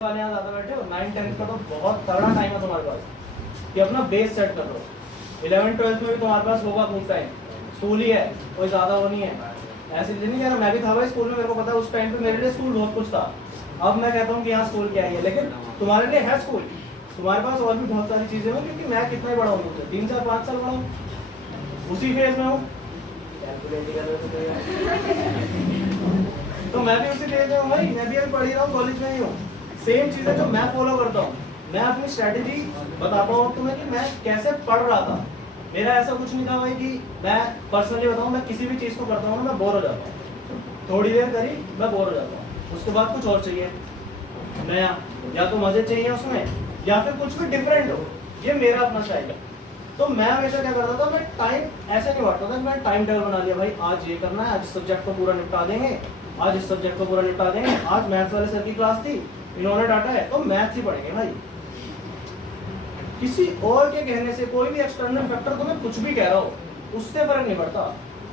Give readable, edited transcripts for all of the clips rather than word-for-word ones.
वाले यहाँ ज़्यादा बैठे हो। 9-10 का तो बहुत तगड़ा टाइम है तुम्हारे पास कि अपना बेस सेट कर लो। 11-12 में भी तुम्हारे पास होगा खूब टाइम, स्कूल ही है, कोई ज़्यादा वो नहीं है। ऐसे नहीं कह रहा, मैं भी था भाई स्कूल में, मेरे को पता है उस टाइम पे मेरे लिए स्कूल बहुत कुछ था। अब मैं कहता हूँ कि यहाँ स्कूल क्या है, लेकिन तुम्हारे लिए है स्कूल। तुम्हारे पास और भी बहुत सारी चीज़ें हों, क्योंकि मैं कितना ही बड़ा हूँ मुझसे, 3-4-5 साल बड़ा हूँ, उसी फेज में हूँ। तो मैं भी उसी फेज में हूँ भाई, मैं भी अभी पढ़ ही रहा हूँ, कॉलेज में ही हूँ। सेम चीज़ें जो मैं फॉलो करता हूँ, मैं अपनी स्ट्रैटेजी बताता हूँ तुम्हें कि मैं कैसे पढ़ रहा था। मेरा ऐसा कुछ नहीं था भाई कि मैं पर्सनली बताऊँ, मैं किसी भी चीज़ को करता हूँ ना मैं बोर हो जाता हूँ, थोड़ी देर करी मैं बोर हो जाता हूँ, उसके बाद कुछ और चाहिए नया, या तो मज़े चाहिए उसमें या फिर कुछ भी डिफरेंट हो। ये मेरा अपना स्टाइल है। तो मैं हमेशा क्या करता था, मैं टाइम ऐसे नहीं बांटता था, मैं टाइम टेबल बना लिया भाई, आज ये करना है, आज इस सब्जेक्ट को पूरा निपटा देंगे, आज इस सब्जेक्ट को पूरा निपटा देंगे, आज मैथ्स वाले सर की क्लास थी, इन्होंने डाटा है तो मैथ्स ही पढ़ेंगे भाई। किसी और के कहने से, कोई भी एक्सटर्नल फैक्टर तुम्हें कुछ भी कह रहा हो, उससे फर्क नहीं पड़ता।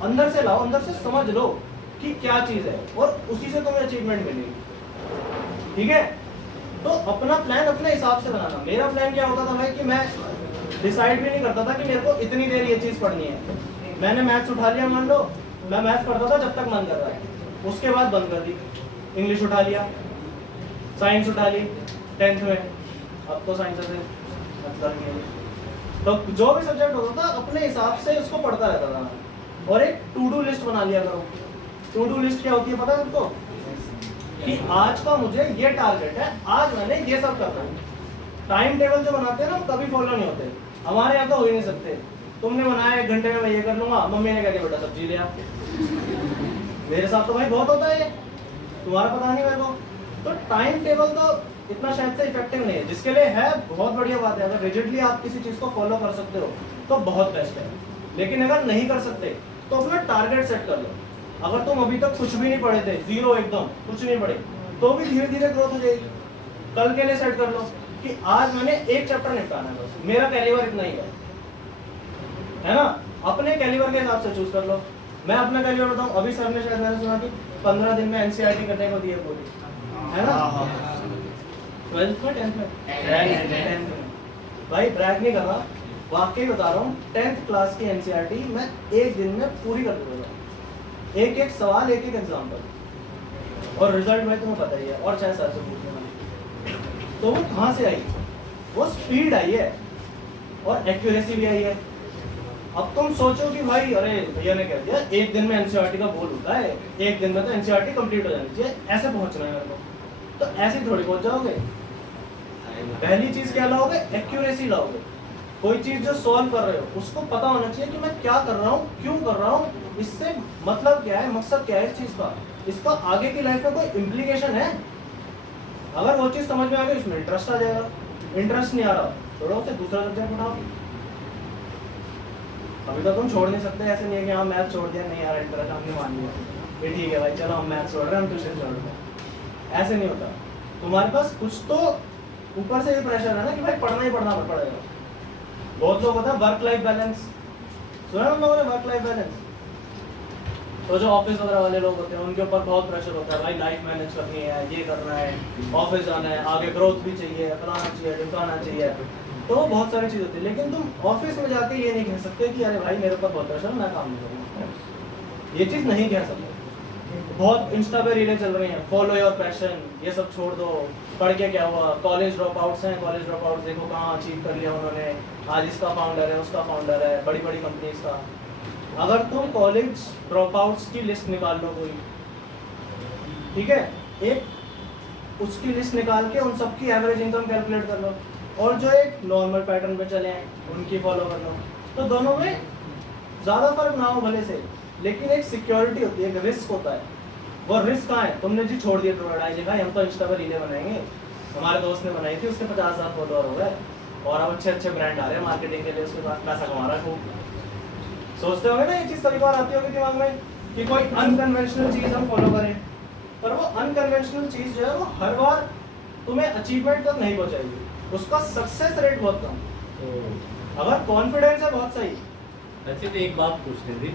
अंदर से लाओ, अंदर से समझ लो कि क्या चीज़ है, और उसी से तुम्हें अचीवमेंट मिलेगी। ठीक है, तो अपना प्लान अपने हिसाब से बनाना। मेरा प्लान क्या होता था भाई कि मैं डिसाइड भी नहीं करता था कि मेरे को इतनी देर ये चीज़ पढ़नी है। मैंने मैथ्स उठा लिया, मान लो मैं मैथ्स पढ़ता था जब तक मन कर रहा है, उसके बाद बंद कर दी। इंग्लिश उठा लिया, साइंस उठा ली 10th में, अब तो साइंस से मतलब नहीं है। तो जो भी सब्जेक्ट होता था अपने हिसाब से उसको पढ़ता रहता था। और एक टू डू लिस्ट बना लिया करो। टू डू लिस्ट क्या होती है पता है तुमको? कि आज का मुझे ये टारगेट है, आज मैंने ये सब करना है। टाइम टेबल जो बनाते हैं ना वो कभी फॉलो नहीं होते, हमारे यहाँ तो हो ही नहीं सकते। तुमने बनाया 1 घंटे में मैं ये कर लूंगा, मम्मी ने कह दिया बेटा सब्जी ले आ। मेरे साथ तो भाई बहुत होता है ये, तुम्हारा पता नहीं मेरे को। तो टाइम टेबल तो इतना शायद से इफेक्टिव नहीं है। जिसके लिए है बहुत बढ़िया बात है, अगर रिजिडली आप किसी चीज़ को फॉलो कर सकते हो तो बहुत बेस्ट है। लेकिन अगर नहीं कर सकते तो अपना टारगेट सेट कर लो। अगर तुम अभी तक कुछ भी नहीं पढ़े थे, जीरो एकदम कुछ नहीं पढ़े, तो भी धीरे धीरे ग्रोथ हो जाएगी। कल के लिए सेट कर लो कि आज मैंने एक चैप्टर निपटाना है, बस मेरा कैलिबर इतना ही है ना। अपने कैलिबर के हिसाब से चूज कर लो। मैं अपना कैलिबर बताऊं, अभी सर ने शायद मैंने सुना कि 15 दिन में एनसीईआरटी करने को दिए पूरी, है ना। 12th में 10th में भाई ब्रैक नहीं कर रहा, वाकई बता रहा हूँ। 10th क्लास की एनसीईआरटी मैं एक दिन में पूरी कर दूंगा, एक एक सवाल, एक एक एग्जाम्पल, और रिजल्ट भाई तुम्हें पता ही है। और चाहे सर से पूछने वाली, तो वो कहाँ से आई? वो स्पीड आई है और एक्यूरेसी भी आई है। अब तुम सोचो कि भाई अरे भैया ने कह दिया एक दिन में एनसीईआरटी का बोल होता है, एक दिन में तो एनसीईआरटी कंप्लीट हो जानी चाहिए, ऐसे पहुंचना है मेरे को, तो ऐसे ही थोड़ी पहुंच जाओगे। पहली चीज क्या लाओगे? एक्यूरेसी लाओगे। कोई चीज जो सॉल्व कर रहे हो उसको पता होना चाहिए कि मैं क्या कर रहा हूँ, क्यों कर रहा हूँ, इससे मतलब क्या है, मकसद क्या है इस चीज का, इसका आगे की लाइफ में कोई इम्प्लीकेशन है। अगर वो चीज समझ में आ गई, उसमें इंटरेस्ट आ जाएगा। इंटरेस्ट नहीं आ रहा, छोड़ो उसे, दूसरा सब्जेक्ट उठाओ। अभी तो तुम छोड़ नहीं सकते, ऐसे नहीं है कि हाँ मैथ छोड़ दिया, नहीं यार इंटरेस्ट हमने मान लिया, ये ठीक है भाई चलो हम मैथ छोड़ रहे हैं, हम ट्यूशन छोड़ रहे हैं, ऐसे नहीं होता। तुम्हारे पास कुछ तो ऊपर से भी प्रेशर है ना कि भाई पढ़ना ही पढ़ना पड़ेगा। बहुत लोग होता है वर्क लाइफ बैलेंस, सुना हम लोगों ने वर्क लाइफ बैलेंस। तो जो ऑफिस वगैरह वाले लोग होते हैं उनके ऊपर बहुत प्रेशर होता है, भाई लाइफ मैनेज करनी है, ये करना है, ऑफिस जाना है, आगे ग्रोथ भी चाहिए, फलाना चाहिए, ढिमकाना चाहिए, तो वो बहुत सारी चीज़ होती है। लेकिन तुम ऑफिस में जाके ये नहीं कह सकते कि अरे भाई मेरे ऊपर बहुत प्रेशर है, मैं काम नहीं करूँगा, ये चीज़ नहीं कह सकते। बहुत इंस्टा पे रीलें चल रही हैं, फॉलो योर पैशन, ये सब छोड़ दो, पढ़ के क्या हुआ, कॉलेज ड्रॉप आउट्स हैं, कॉलेज ड्रॉप आउट्स देखो कहाँ अचीव कर लिया उन्होंने, आज इसका फाउंडर है, उसका फाउंडर है, बड़ी बड़ी कंपनीज का। अगर तुम कॉलेज ड्रॉप आउट्स की लिस्ट निकाल लो कोई, ठीक है, एक उसकी लिस्ट निकाल के उन सबकी एवरेज इनकम कैलकुलेट कर लो, और जो एक नॉर्मल पैटर्न पे चले हैं उनकी फॉलो कर लो, तो दोनों में ज़्यादा फर्क ना हो भले से, लेकिन एक सिक्योरिटी होती है, एक रिस्क होता है। वो रिस्क कहाँ है? तुमने जी छोड़ दिया प्रोडक्ट, भाई हम तो इंस्टा पर रीलें बनाएंगे, हमारे दोस्त ने बनाई थी, उसके 50,000 फॉलोअर हो गए, और अब अच्छे अच्छे ब्रांड आ रहे हैं मार्केटिंग के लिए, उसके बाद पैसा कमा रहा है खूब। सोचते होंगे ना ये चीज़ कभी बार आती होगी दिमाग में कि कोई अनकन्वेंशनल चीज़ हम फॉलो करें, पर वो अनकन्वेंशनल चीज़ जो है वो हर बार तुम्हें अचीवमेंट तक नहीं पहुँचाएगी, उसका सक्सेस रेट बहुत कम। अगर कॉन्फिडेंस है बहुत सही। वैसे तो एक बात पूछनी थी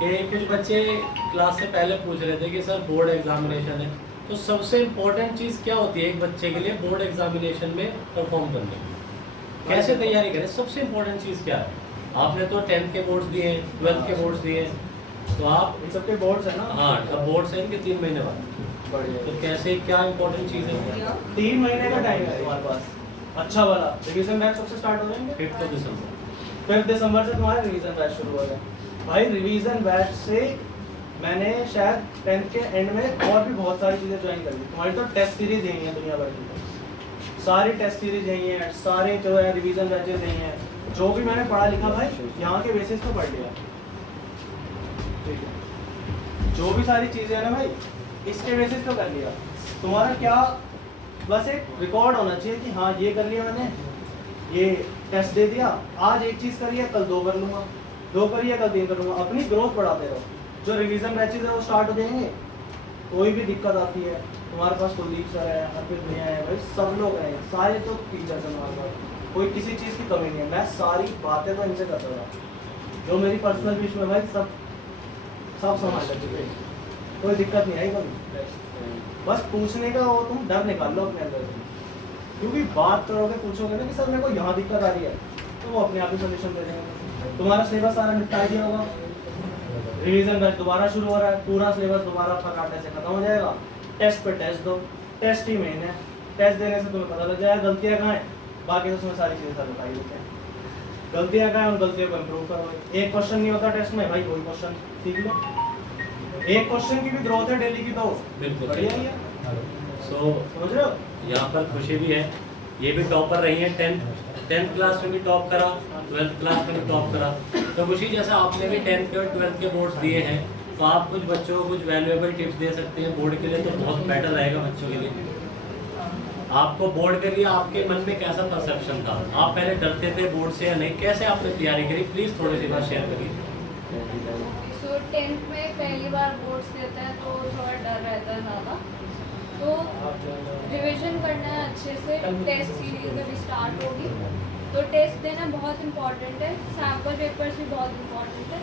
कि कुछ बच्चे क्लास से पहले पूछ रहे थे कि सर बोर्ड एग्जामिनेशन है, तो सबसे इम्पोर्टेंट चीज़ क्या होती है एक बच्चे के लिए बोर्ड एग्जामिनेशन में परफॉर्म करने की? कैसे तैयारी करें? सबसे इम्पोर्टेंट चीज़ क्या है? आपने तो 10th के बोर्ड्स दिए, 12th के बोर्ड्स दिए, तो आप इन सबके बोर्ड्स है ना। हाँ, अब बोर्ड्स हैं इनके 3 महीने बाद, बढ़िया। तो कैसे क्या इम्पोर्टेंट चीज़ है? 3 महीने का टाइम है तुम्हारे पास, अच्छा वाला। रिवीजन बैच सबसे स्टार्ट हो जाएंगे 5 दिसंबर। 5 दिसंबर से तुम्हारे रिवीजन बैच शुरू हो जाए। भाई रिवीजन बैच से मैंने शायद 10th के एंड में और भी बहुत सारी चीज़ें ज्वाइन कर ली। तुम्हारी तो टेस्ट सीरीज यही है दुनिया भर की, सारी टेस्ट सीरीज यही है, सारे जो है रिवीजन बैचेज यही हैं। जो भी मैंने पढ़ा लिखा भाई यहाँ के बेसिस पे पढ़ लिया, ठीक है। जो भी सारी चीज़ें हैं ना भाई, इसके बेसिस पे कर लिया। तुम्हारा क्या बस एक रिकॉर्ड होना चाहिए कि हाँ ये कर लिया मैंने, ये टेस्ट दे दिया, आज एक चीज़ करी है कल 2 कर लूँगा, 2 करी है कल 3 कर लूँगा। अपनी ग्रोथ बढ़ाते रहो। जो रिवीजन बैचेज है वो स्टार्ट हो जाएंगे, कोई भी दिक्कत आती है तुम्हारे पास कुलदीप सर है, अर्पित भैया है, भाई सब लोग हैं, सारे तो टीचर्स हैं तुम्हारे पास, कोई किसी चीज़ की कमी नहीं है। मैं सारी बातें तो इनसे करता था, जो मेरी पर्सनल बीच में भाई सब संभाल लेते थे, कोई दिक्कत नहीं आई कभी। बस पूछने का वो तुम डर निकाल लो अपने अंदर से, क्योंकि बात करोगे पूछोगे ना कि सर मेरे को यहाँ दिक्कत आ रही है, तो वो अपने आप ही सोल्यूशन दे देंगे। तुम्हारा सिलेबस सारा निपटा दिया होगा, रिवीजन बैच दोबारा शुरू हो रहा है, पूरा सिलेबस दोबारा आपका कांटे से खत्म हो जाएगा। टेस्ट पे टेस्ट दो, टेस्ट ही मेन है, टेस्ट देने से तुम्हें पता लग जाएगा गलतियाँ कहाँ हैं, बाकी तो उसमें सारी चीज़ें सर बताई देते हैं। गलतियाँ कहाँ हैं, उन गलतियों को इम्प्रूव करो। एक क्वेश्चन नहीं होता टेस्ट में भाई, कोई क्वेश्चन सीख लो, एक क्वेश्चन की भी ग्रोथ है डेली की, तो बिल्कुल बढ़िया ही है। सो समझ रहे हो? यहाँ पर खुशी भी है, ये भी टॉपर रही है, 10th क्लास में भी टॉप करा, 12th क्लास में भी टॉप करा। तो खुशी जैसा आपने भी 10th के और 12th के बोर्ड्स दिए हैं, तो आप कुछ बच्चों को कुछ वैल्यूएबल टिप्स दे सकते हैं बोर्ड के लिए, तो बहुत बेटर रहेगा बच्चों के लिए। आपको बोर्ड के लिए आपके मन में कैसा परसेप्शन था? आप पहले डरते थे बोर्ड से या नहीं? कैसे आपने तैयारी करी? प्लीज़ थोड़ी सी बात शेयर करिए। सो 10th में पहली बार बोर्ड्स देते हैं तो थोड़ा डर रहता है ज़्यादा, तो रिवीजन करना है अच्छे से। टेस्ट सीरीज अभी स्टार्ट होगी, तो टेस्ट देना बहुत इम्पॉर्टेंट है, सैम्पल पेपर्स भी बहुत इम्पॉर्टेंट है।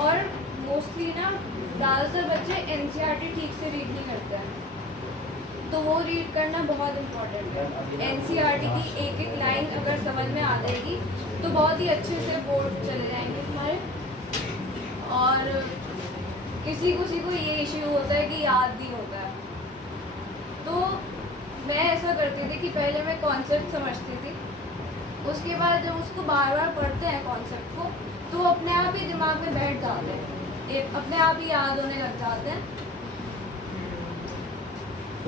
और मोस्टली ना ज़्यादातर बच्चे NCERT ठीक से रीड नहीं करते हैं, तो वो रीड करना बहुत इम्पॉर्टेंट है। NCERT की एक एक लाइन अगर समझ में आ जाएगी तो बहुत ही अच्छे से बोर्ड चले जाएंगे तुम्हारे। और किसी को ये इश्यू होता है कि याद नहीं होता है, तो मैं ऐसा करती थी कि पहले मैं कॉन्सेप्ट समझती थी, उसके बाद जब उसको बार बार पढ़ते हैं कॉन्सेप्ट को, तो अपने आप ही दिमाग में बैठ जाते हैं, अपने आप ही याद होने लग जाते हैं।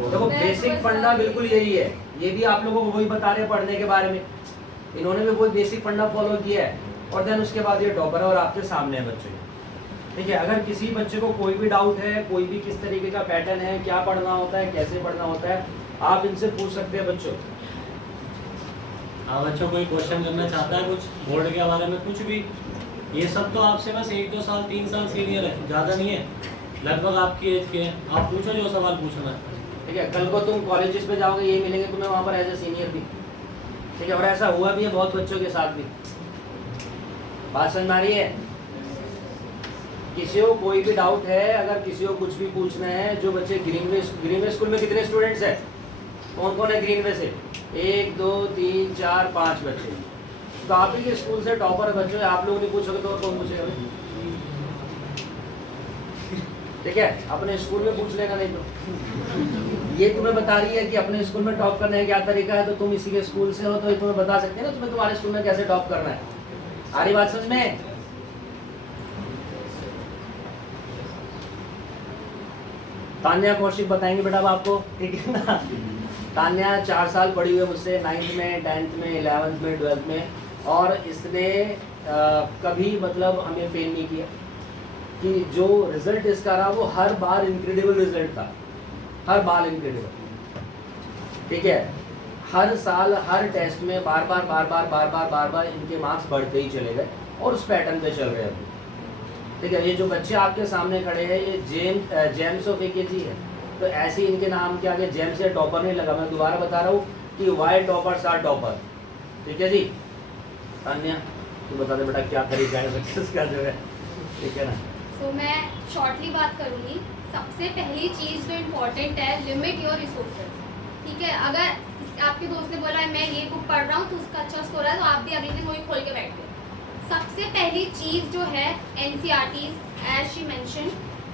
देखो बेसिक फंडा बिल्कुल यही है, ये भी आप लोगों को वही बता रहे हैं पढ़ने के बारे में, इन्होंने भी वही बेसिक फंडा फॉलो किया है, और देन उसके बाद ये टॉपर है और आपके सामने है बच्चे। ठीक है, अगर किसी बच्चे को कोई भी डाउट है, कोई भी किस तरीके का पैटर्न है, क्या पढ़ना होता है, कैसे पढ़ना होता है, आप इनसे पूछ सकते हैं बच्चों। हाँ, बच्चों कोई क्वेश्चन करना चाहता है कुछ बोर्ड के बारे में, कुछ भी, ये सब तो आपसे बस 1-2 साल 3 साल सीनियर है, ज़्यादा नहीं है, लगभग आपकी एज के हैं। आप पूछो जो सवाल पूछना है। ठीक है, कल को तुम कॉलेजेस पे जाओगे, ये मिलेंगे तुम्हें वहाँ पर एज ए सीनियर भी। ठीक है, और ऐसा हुआ भी है बहुत बच्चों के साथ भी। बात समझ आ रही है? किसी को कोई भी डाउट है, अगर किसी को कुछ भी पूछना है, जो बच्चे ग्रीनवे स्कूल में कितने स्टूडेंट्स हैं? कौन कौन है ग्रीनवे से? 1 2 3 4 5 बच्चे। तो आप ही के स्कूल से टॉपर बच्चे, आप लोग नहीं पूछोगे तो और कौन पूछेगा? ठीक है, अपने स्कूल में पूछ लेना, नहीं तो ये तुम्हें बता रही है कि अपने स्कूल में टॉप करने का क्या तरीका है, तो तुम इसी के स्कूल से हो तो ये तुम्हें बता सकते हैं ना तुम्हें तुम्हारे स्कूल में कैसे टॉप करना है। आ रही बात समझ में? तान्या कौशिक बताएंगे बेटा अब आपको, ठीक है ना। तान्या 4 साल पढ़ी हुई है मुझसे, 9th में, 10th में, 11th में, 12th में, और इसने कभी मतलब हमें फेल नहीं किया कि जो रिजल्ट इसका रहा वो हर बार इनक्रेडिबल रिजल्ट था, हर बार इनक्रेडिबल। ठीक है, हर साल हर टेस्ट में बार बार इनके मार्क्स बढ़ते ही चले गए और उस पैटर्न पे चल रहे हैं। ठीक है, ये जो बच्चे आपके सामने खड़े हैं ये जेम्स ऑफ AKG है, तो ऐसे ही इनके नाम के आगे जेम्स या टॉपर नहीं लगा। मैं दोबारा बता रहा हूँ कि वाई टॉपर्स आर टॉपर। ठीक है जी, तान्या तू बता दे बेटा क्या तरीका है सक्सेस का जो है, ठीक है ना। तो मैं शॉर्टली बात करूँगी। सबसे पहली चीज़ जो इम्पोर्टेंट है, लिमिट योर रिसोर्सेज। ठीक है, अगर आपके दोस्त ने बोला मैं ये बुक पढ़ रहा हूँ तो उसका अच्छा स्कोर है, तो आप भी अगले दिन वही खोल के बैठ गए। सबसे पहली चीज़ जो है NCERT, as she mention,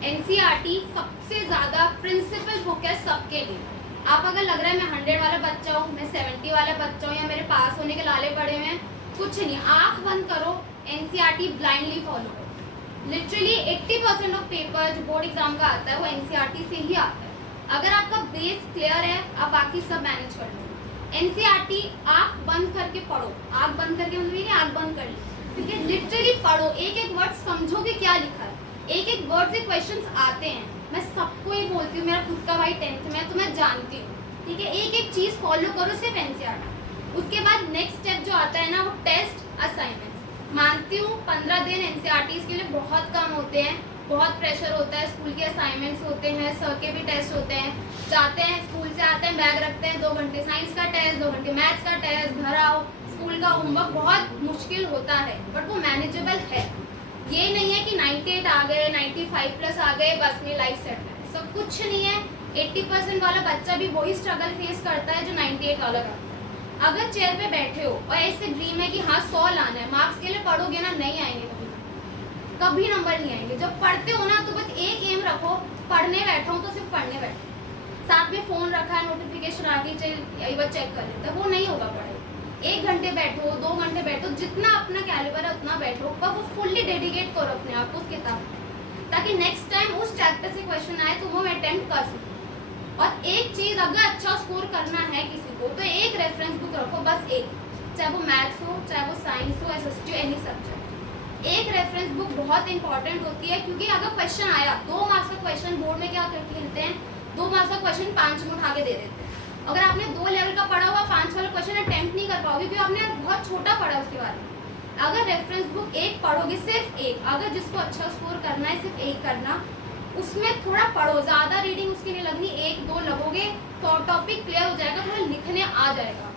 NCERT सबसे ज़्यादा प्रिंसिपल बुक है सबके लिए। आप अगर लग रहा है मैं 100 वाला बच्चा हूँ, मैं 70 वाला बच्चा हूँ, या मेरे पास होने के लाले पड़े हुए हैं, कुछ नहीं, आँख बंद करो, NCERT ब्लाइंडली फॉलो करो। लिटरली 80% ऑफ पेपर जो बोर्ड एग्जाम का आता है वो NCERT से ही आता है। अगर आपका बेस क्लियर है, आप बाकी सब मैनेज कर लो। NCERT आँख बंद करके पढ़ो, आँख बंद करके मतलब ये आँख बंद कर ली, ठीक है, लिटरली पढ़ो, एक एक वर्ड समझो कि क्या लिखा है, एक एक वर्ड से क्वेश्चंस आते हैं। मैं सबको ही बोलती हूँ, मेरा खुद का भाई 10th में, तो मैं जानती हूँ, ठीक है, एक एक चीज़ फॉलो करो सिर्फ NCERT। उसके बाद नेक्स्ट स्टेप जो आता है ना, वो टेस्ट असाइनमेंट्स। मानती हूँ 15 दिन NCERT के लिए बहुत कम होते हैं, बहुत प्रेशर होता है, स्कूल के असाइनमेंट्स होते हैं, सर के भी टेस्ट होते हैं, जाते हैं स्कूल से आते हैं, बैग रखते हैं, 2 घंटे साइंस का टेस्ट, 2 घंटे मैथ्स का टेस्ट, घर आओ, स्कूल का होमवर्क, बहुत मुश्किल होता है, बट वो मैनेजेबल है। ये नहीं है कि 98 आ गए, 95+ आ गए, बस में लाइफ सेट है, सब कुछ नहीं है। 80% वाला बच्चा भी वही स्ट्रगल फेस करता है जो 98 वाला करता है। अगर चेयर पे बैठे हो और ऐसे ड्रीम है कि हाँ 100 लाना है, मार्क्स के लिए पढ़ोगे ना, नहीं आएंगे कभी नंबर नहीं आएंगे। जब पढ़ते हो ना तो बस एक एम रखो, पढ़ने बैठा हूँ तो सिर्फ पढ़ने बैठो, साथ में फ़ोन रखा है, नोटिफिकेशन आ गई, चल एक बार चेक कर लेते, वो नहीं होगा पढ़ाई। 1 घंटे बैठो, 2 घंटे बैठो, जितना अपना कैलिबर है उतना बैठो, पर वो फुल्ली डेडिकेट करो अपने आप को उस किताब में, ताकि नेक्स्ट टाइम उस चैप्टर से क्वेश्चन आए तो वो अटेम्प्ट कर सको। और एक चीज़, अगर अच्छा स्कोर करना है किसी को तो एक रेफरेंस बुक रखो, बस एक, चाहे वो मैथ्स हो, चाहे वो साइंस हो, SST हो, एनी सब्जेक्ट, एक रेफरेंस बुक बहुत इंपॉर्टेंट होती है। क्योंकि अगर क्वेश्चन आया 2 मार्क्स का क्वेश्चन, बोर्ड में क्या खेलते हैं, 2 मार्क्स का क्वेश्चन 5 में उठा के दे देते हैं। अगर आपने 2 लेवल का पढ़ा हुआ, 5 वाला क्वेश्चन अटेम्प्ट नहीं कर पाओगे क्योंकि आपने बहुत छोटा पढ़ा उसके बारे में। अगर रेफरेंस बुक एक पढ़ोगे, सिर्फ एक, अगर जिसको अच्छा स्कोर करना है सिर्फ एक करना, उसमें थोड़ा पढ़ो, ज़्यादा रीडिंग उसके लिए लगनी, 1-2 लगोगे तो टॉपिक क्लियर हो जाएगा, थोड़ा लिखने आ जाएगा।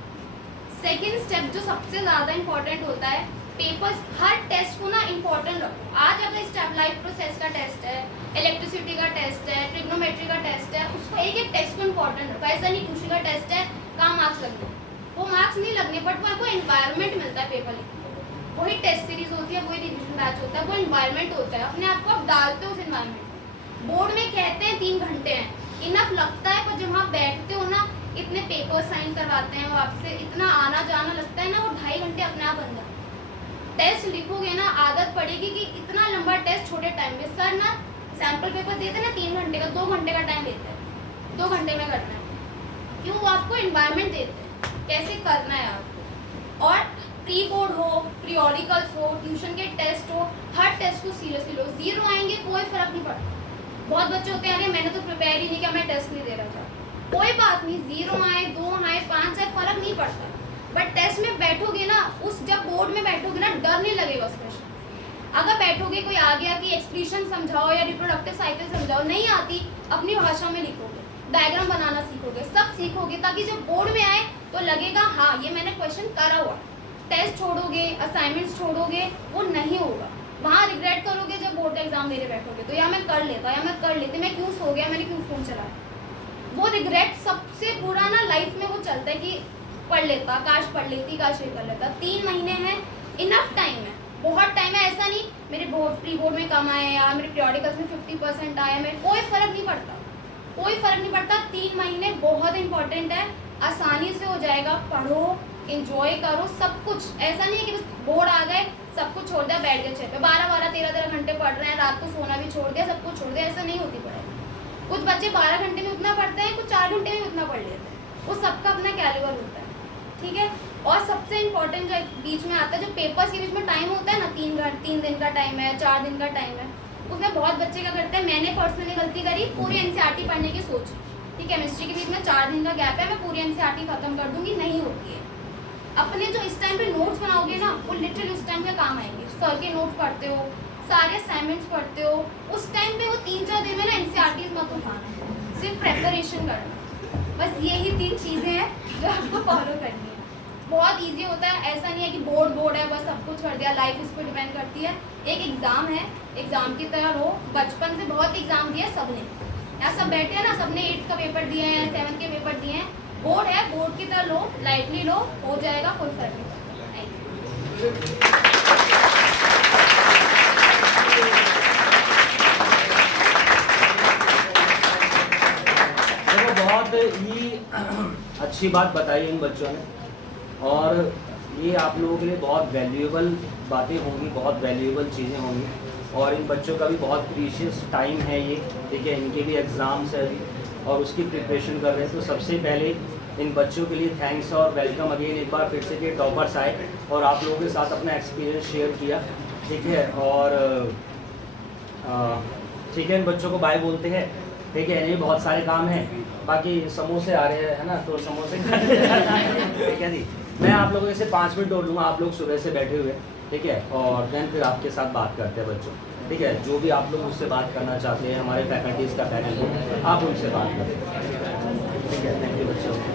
सेकेंड स्टेप जो सबसे ज़्यादा इंपॉर्टेंट होता है, पेपर्स, हर टेस्ट को ना इंपॉर्टेंट रखो। आज अगर स्टेबलाइज प्रोसेस का टेस्ट है, इलेक्ट्रिसिटी का टेस्ट है, ट्रिग्नोमेट्री का टेस्ट है, उसको एक एक टेस्ट को इंपॉर्टेंट रखो। ऐसा नहीं ट्यूशन का टेस्ट है, कहाँ मार्क्स लगने, वो मार्क्स नहीं लगने, बट वो आपको एनवायरनमेंट मिलता है पेपर लिखने को। वही टेस्ट सीरीज होती है, वही रिविजन बैच होता है, वो एनवायरनमेंट होता है, अपने आप को आप डालते हो उस एनवायरनमेंट। बोर्ड में कहते हैं 3 घंटे हैं, इनफ लगता है, पर जब आप बैठते हो ना, इतने पेपर साइन करवाते हैं वो आपसे, इतना आना जाना लगता है ना, वो 2.5 घंटे अपने आप बन जाते हैं। टेस्ट लिखोगे ना, आदत पड़ेगी कि इतना लंबा टेस्ट छोटे टाइम में, सर ना सैम्पल पेपर देते हैं ना 3 घंटे का, 2 घंटे का टाइम देते हैं, 2 घंटे में करना है, क्यों, वो आपको एनवायरनमेंट देते हैं कैसे करना है आपको। और प्री बोर्ड हो, प्रियोरिकल्स हो, ट्यूशन के टेस्ट हो, हर टेस्ट को सीरियसली लो। 0 आएंगे कोई फर्क नहीं पड़ता। बहुत बच्चे होते हैं, अरे मैंने तो प्रिपेयर ही नहीं किया, मैं टेस्ट नहीं दे रहा था, कोई बात नहीं, 0 आए, 2 आए, 5 आए, फर्क नहीं पड़ता। बट टेस्ट में बैठोगे ना, उस जब बोर्ड में बैठोगे ना, डर नहीं लगेगा उस क्वेश्चन। अगर बैठोगे, कोई आ गया कि एक्सप्रेशन समझाओ या रिप्रोडक्टिव साइकिल समझाओ, नहीं आती, अपनी भाषा में लिखोगे, डायग्राम बनाना सीखोगे, सब सीखोगे, ताकि जब बोर्ड में आए तो लगेगा हाँ ये मैंने क्वेश्चन करा हुआ। टेस्ट छोड़ोगे, असाइनमेंट्स छोड़ोगे, वो नहीं होगा, वहाँ रिग्रेट करोगे जब बोर्ड का एग्जाम देने बैठोगे तो, या मैं कर लेता, या मैं कर लेती, मैं क्यों सो गया, मैंने क्यों फ़ोन चलाया। वो रिग्रेट सबसे बुरा ना लाइफ में वो चलता है कि पढ़ लेता, काश पढ़ लेती, काश ये कर लेता। 3 महीने हैं, इनफ टाइम है, बहुत टाइम है। ऐसा नहीं मेरे बोर्ड प्री बोर्ड में कम आए या मेरे प्रियोडिकल्स में 50% आए, मेरे कोई फ़र्क नहीं पड़ता, कोई फ़र्क नहीं पड़ता। 3 महीने बहुत इंपॉर्टेंट है, आसानी से हो जाएगा, पढ़ो, इंजॉय करो, सब कुछ। ऐसा नहीं है कि बस बोर्ड आ गए, सब कुछ छोड़ दिया, बैठ गए चेयर पे, 12-12, 13-13 घंटे पढ़ रहे हैं, रात को सोना भी छोड़ दिया, सब कुछ छोड़ दिया, ऐसा नहीं होती पढ़ाई। कुछ बच्चे 12 घंटे में उतना पढ़ते हैं, कुछ 4 घंटे में उतना पढ़ लेते हैं, वो सबका अपना कैलिबर होता है, ठीक है। और सबसे इम्पोर्टेंट जो बीच में आता है, जो पेपर्स के बीच में टाइम होता है ना, 3 दिन का टाइम है, 4 दिन का टाइम है, उसमें बहुत बच्चे क्या करते हैं, मैंने पर्सनली गलती करी, पूरी NCERT पढ़ने की सोची, ठीक है, केमिस्ट्री के बीच में 4 दिन का गैप है, मैं पूरी NCERT खत्म कर दूंगी, नहीं होती है। अपने जो इस टाइम पे नोट्स बनाओगे ना, वो लिटरली उस टाइम पे काम आएंगे। सर के नोट्स पढ़ते हो, सारे असाइनमेंट्स पढ़ते हो, उस टाइम पे वो 3-4 दिन में ना NCERT मत उठाना, सिर्फ प्रेपरेशन करना। बस यही 3 चीज़ें हैं जो आपको फॉलो करनी है। बहुत इजी होता है, ऐसा नहीं है कि बोर्ड है बस सब कुछ कर दिया, लाइफ इस पर डिपेंड करती है। एक एग्ज़ाम है, एग्ज़ाम की तरह रो, बचपन से बहुत एग्ज़ाम दिया सबने, यहाँ सब बैठे हैं ना, सबने 8th का पेपर दिए हैं, 7th के पेपर दिए हैं, बोर्ड है, बोर्ड की तरह लो, लाइटली लो, हो जाएगा, कोई फर्क नहीं पड़ता। Thank you। देखो बहुत ही अच्छी बात बताई इन बच्चों ने, और ये आप लोगों के लिए बहुत वैल्यूएबल बातें होंगी, बहुत वैल्यूएबल चीज़ें होंगी, और इन बच्चों का भी बहुत प्रीशियस टाइम है ये, ठीक है, इनके भी एग्ज़ाम्स है अभी और उसकी प्रिपरेशन कर रहे हैं। तो सबसे पहले इन बच्चों के लिए थैंक्स और वेलकम अगेन एक बार फिर से कि टॉपर्स आए और आप लोगों के साथ अपना एक्सपीरियंस शेयर किया, ठीक है। और ठीक है, इन बच्चों को बाय बोलते हैं, ठीक है, इन्हें भी बहुत सारे काम हैं, बाकी समोसे आ रहे हैं, है ना, तो समोसे ठीक है जी। मैं आप लोगों से 5 मिनट और लूँगा, आप लोग सुबह से बैठे हुए, ठीक है, और देन फिर आपके साथ बात करते हैं बच्चों, ठीक है। जो भी आप लोग मुझसे बात करना चाहते हैं, हमारे फैकल्टीज़ का पैनल हो, आप उनसे बात करें, ठीक है। थैंक यू बच्चों।